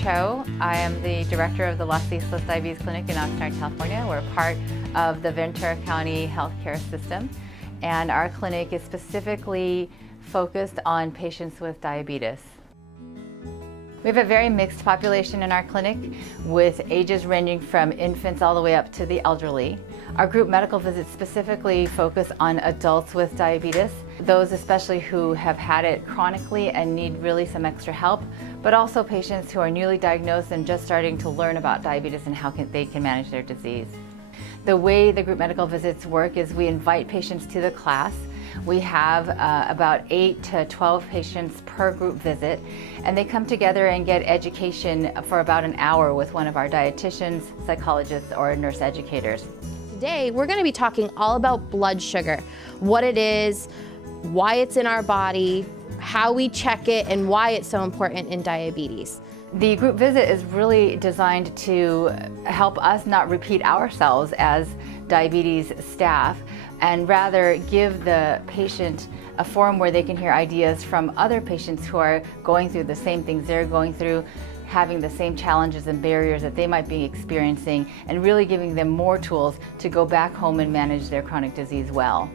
Cho. I am the director of the Los Islas Diabetes Clinic in Oxnard, California. We're part of the Ventura County Healthcare System, and our clinic is specifically focused on patients with diabetes. We have a very mixed population in our clinic, with ages ranging from infants all the way up to the elderly. Our group medical visits specifically focus on adults with diabetes, those especially who have had it chronically and need really some extra help, but also patients who are newly diagnosed and just starting to learn about diabetes and how they can manage their disease. The way the group medical visits work is we invite patients to the class. We have about 8 to 12 patients per group visit, and they come together and get education for about an hour with one of our dietitians, psychologists, or nurse educators. Today, we're going to be talking all about blood sugar, what it is, why it's in our body, how we check it, and why it's so important in diabetes. The group visit is really designed to help us not repeat ourselves as diabetes staff, and rather give the patient a forum where they can hear ideas from other patients who are going through the same things they're going through, having the same challenges and barriers that they might be experiencing, and really giving them more tools to go back home and manage their chronic disease well.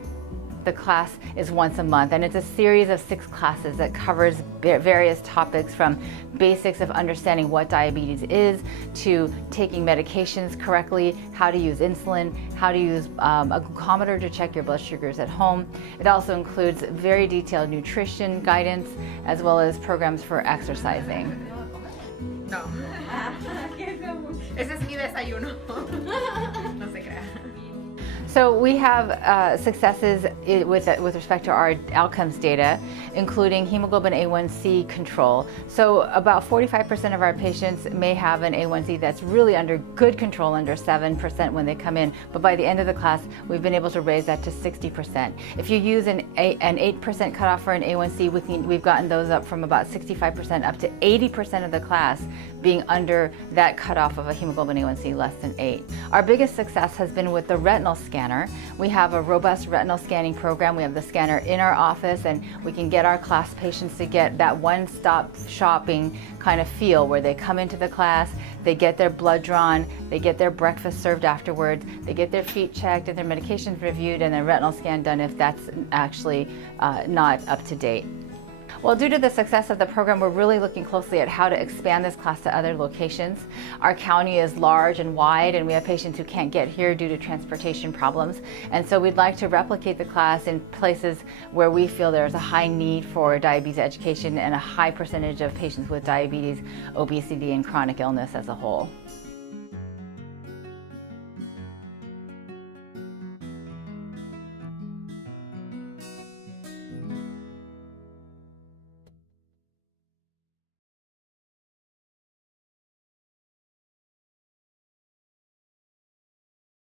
The class is once a month, and it's a series of 6 classes that covers various topics, from basics of understanding what diabetes is, to taking medications correctly, how to use insulin, how to use a glucometer to check your blood sugars at home. It also includes very detailed nutrition guidance, as well as programs for exercising. No. Ese es mi desayuno. No se crea. So we have successes with respect to our outcomes data, including hemoglobin A1C control. So about 45% of our patients may have an A1C that's really under good control, under 7% when they come in, but by the end of the class, we've been able to raise that to 60%. If you use an 8% cutoff for an A1C, we've gotten those up from about 65% up to 80% of the class being under that cutoff of a hemoglobin A1C less than 8. Our biggest success has been with the retinal scanner. We have a robust retinal scanning program. We have the scanner in our office, and we can get our class patients to get that one-stop shopping kind of feel, where they come into the class, they get their blood drawn, they get their breakfast served afterwards, they get their feet checked and their medications reviewed, and their retinal scan done if that's actually not up to date. Well, due to the success of the program, we're really looking closely at how to expand this class to other locations. Our county is large and wide, and we have patients who can't get here due to transportation problems. And so we'd like to replicate the class in places where we feel there's a high need for diabetes education and a high percentage of patients with diabetes, obesity, and chronic illness as a whole.